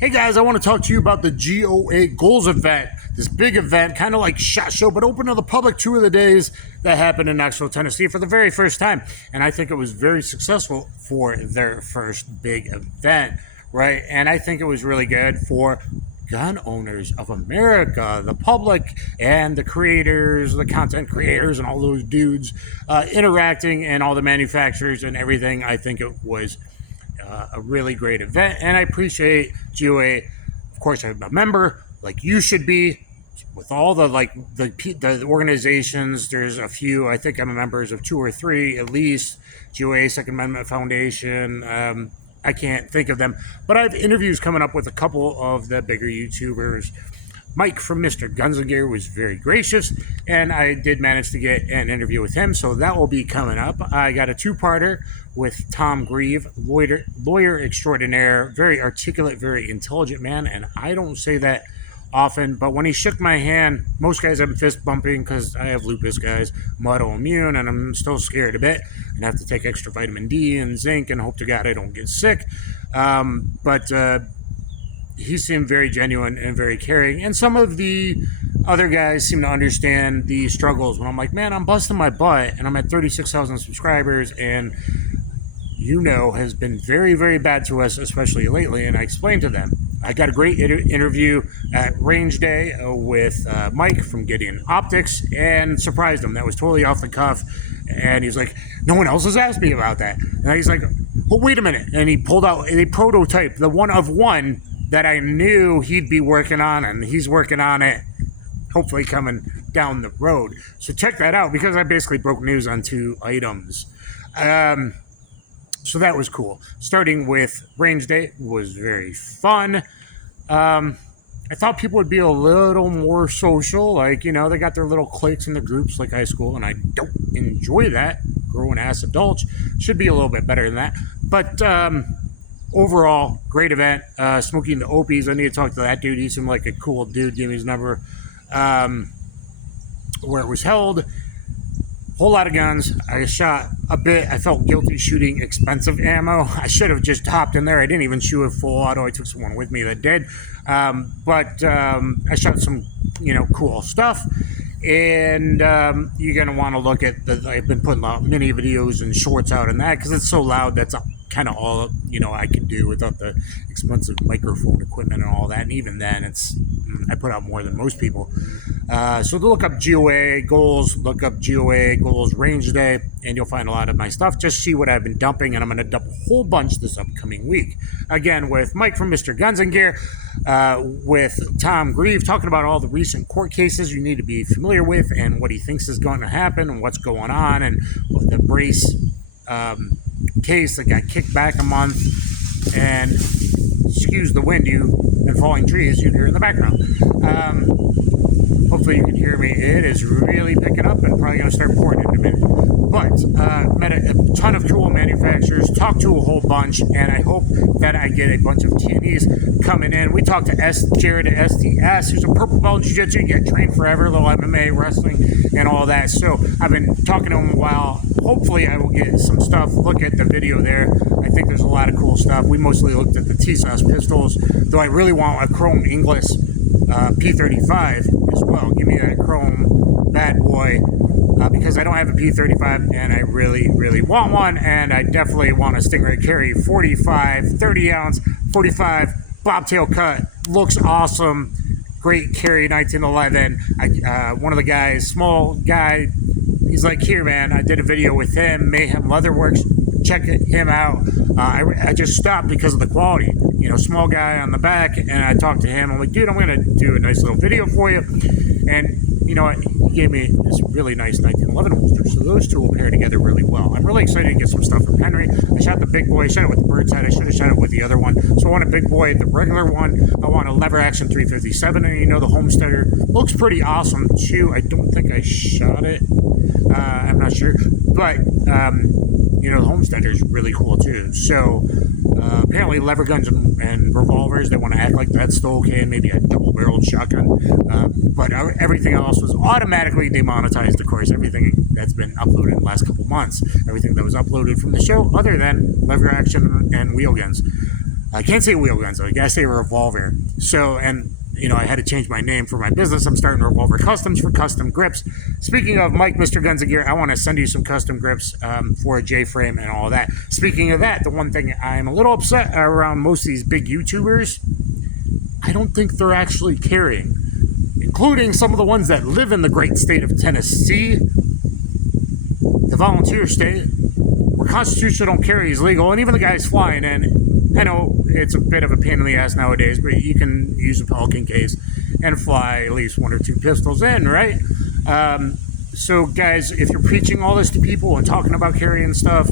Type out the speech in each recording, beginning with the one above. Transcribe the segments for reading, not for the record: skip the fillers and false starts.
Hey guys, I want to talk to you about the GOA Goals event. This big event, kind of like SHOT Show, but open to the public 2 of the days that happened in Knoxville, Tennessee for the very first time. And I think it was very successful for their first big event, right? And I think it was really good for gun owners of America, the public, and the creators, the content creators, and all those dudes interacting, and all the manufacturers and everything. I think it was a really great event, and I appreciate GOA. Of course, I'm a member, like you should be, with all the the organizations. There's a few. I think I'm a member of 2 or 3 at least. GOA, Second Amendment Foundation. I can't think of them, but I have interviews coming up with a couple of the bigger YouTubers. Mike from Mrgunsngear was very gracious, and I did manage to get an interview with him, so that will be coming up. I got a 2-parter with Tom Grieve, lawyer extraordinaire, very articulate, very intelligent man, and I don't say that often, but when he shook my hand, most guys I'm fist bumping because I have lupus, guys. I'm autoimmune, and I'm still scared a bit, and I have to take extra vitamin D and zinc and hope to God I don't get sick. But he seemed very genuine and very caring. And some of the other guys seem to understand the struggles when I'm like, man, I'm busting my butt and I'm at 36,000 subscribers, and has been very, very bad to us, especially lately. And I explained to them. I got a great interview at Range Day with Mike from Gideon Optics, and surprised him. That was totally off the cuff. And he's like, no one else has asked me about that. And he's like, well, wait a minute. And he pulled out a prototype, the one of one that I knew he'd be working on, and he's working on it, hopefully coming down the road. So check that out, because I basically broke news on 2 items. So that was cool. Starting with Range Day was very fun. I thought people would be a little more social, like, they got their little cliques and their groups like high school, and I don't enjoy that. Growing ass adults should be a little bit better than that. But overall, great event. Smoking the Opies, I need to talk to that dude. He seemed like a cool dude. Gave me his number. Where it was held. Whole lot of guns. I shot a bit. I felt guilty shooting expensive ammo. I should have just hopped in there. I didn't even shoot a full auto. I took someone with me that did. But I shot some, cool stuff. And you're going to want to look at I've been putting out mini videos and shorts out on that, because it's so loud. That's kind of all I can do without the expensive microphone equipment and all that. And even then, I put out more than most people. So look up GOA goals, look up GOA goals Range Day, and you'll find a lot of my stuff. Just see what I've been dumping, and I'm going to dump a whole bunch this upcoming week. Again, with Mike from Mrgunsngear, with Tom Grieve, talking about all the recent court cases you need to be familiar with, and what he thinks is going to happen, and what's going on, and the brace case that got kicked back a month, and excuse the wind and falling trees you hear in the background. Hopefully you can hear me. It is really picking up, and probably going to start pouring in a minute. But met a ton of cool manufacturers, talked to a whole bunch, and I hope that I get a bunch of TNEs coming in. We talked to Jared at STS, who's a purple belt in jiu-jitsu. You get trained forever, little MMA, wrestling, and all that. So I've been talking to him a while. Hopefully I will get some stuff. Look at the video there. I think there's a lot of cool stuff. We mostly looked at the Tisas pistols, though I really want a chrome Inglis P35 as well. Give me that chrome bad boy, because I don't have a P35 and I really, really want one, and I definitely want a Stingray carry 45, 30 ounce, 45 bobtail cut. Looks awesome. Great carry, 1911. One of the guys, small guy, he's like, here, man, I did a video with him, Mayhem Leatherworks. Check him out. I just stopped because of the quality. Small guy on the back, and I talked to him. I'm like, dude, I'm going to do a nice little video for you. And you know what? He gave me this really nice 1911 holster. So those two will pair together really well. I'm really excited to get some stuff from Henry. I shot the big boy. I shot it with the bird's head. I should have shot it with the other one. So I want a big boy, the regular one. I want a lever action 357. And the Homesteader looks pretty awesome too. I don't think I shot it. I'm not sure. But the Homesteader is really cool too. So apparently lever guns and revolvers, they want to act like that's still okay, and maybe a double-barreled shotgun. But everything else was automatically demonetized, of course. Everything that's been uploaded in the last couple months, everything that was uploaded from the show, other than lever action and wheel guns. I can't say wheel guns though. I gotta say revolver. So, and you know, I had to change my name for my business. I'm starting Revolver Customs for custom grips. Speaking of Mike, Mr. Gunsngear, I want to send you some custom grips for a J-frame and all that. Speaking of that, the one thing I'm a little upset around most of these big YouTubers, I don't think they're actually carrying, including some of the ones that live in the great state of Tennessee, the volunteer state, where constitutional carry is legal, and even the guys flying in. I know it's a bit of a pain in the ass nowadays, but you can use a Pelican case and fly at least 1 or 2 pistols in, right? So guys, if you're preaching all this to people and talking about carrying stuff,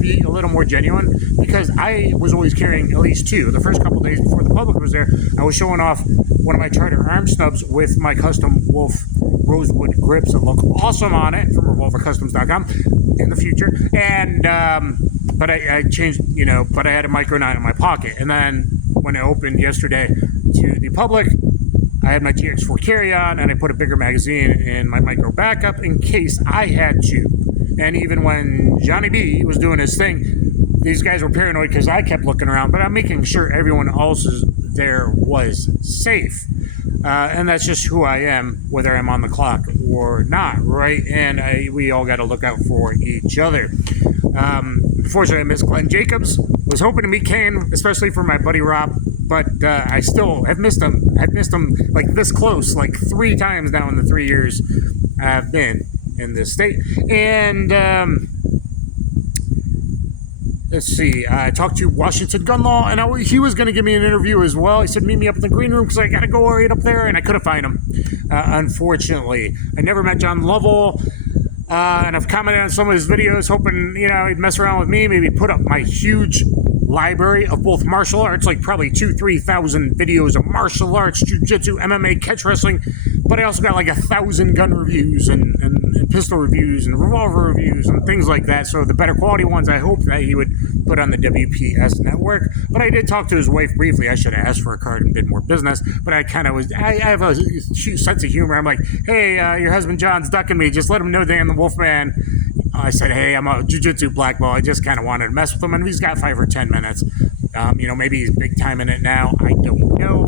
be a little more genuine, because I was always carrying at least 2. The first couple days before the public was there, I was showing off one of my Charter arm snubs with my custom Wolf rosewood grips that look awesome on it from revolvercustoms.com in the future. And but I changed, you know, but I had a Micro 9 in my pocket. And then when I opened yesterday to the public, I had my TX4 carry-on, and I put a bigger magazine in my Micro backup in case I had to. And even when Johnny B was doing his thing, these guys were paranoid because I kept looking around, but I'm making sure everyone else there was safe. And that's just who I am, whether I'm on the clock or not, right? And we all got to look out for each other. Unfortunately, I missed Glenn Jacobs. Was hoping to meet Kane, especially for my buddy Rob, but I still have missed him. I've missed him like this close, like 3 times now in the 3 years I've been in this state. And let's see, I talked to WashingtonGunLaw, and he was going to give me an interview as well. He said, meet me up in the green room because I got to go right up there, and I couldn't find him, unfortunately. I never met John Lovell. And I've commented on some of his videos, hoping, you know, he'd mess around with me, maybe put up my huge library of both martial arts, like probably 2,000-3,000 videos of martial arts, jiu-jitsu, MMA, catch wrestling. But I also got like 1,000 gun reviews and pistol reviews and revolver reviews and things like that. So the better quality ones, I hope that he would put on the WPS network. But I did talk to his wife briefly. I should have asked for a card and did more business. But I kind of was, I have a sense of humor. I'm like, hey, your husband John's ducking me. Just let him know Dan the Wolfman. I said, hey, I'm a jiu-jitsu black belt. I just kind of wanted to mess with him. And he's got 5 or 10 minutes. You know, maybe he's big time in it now. I don't know.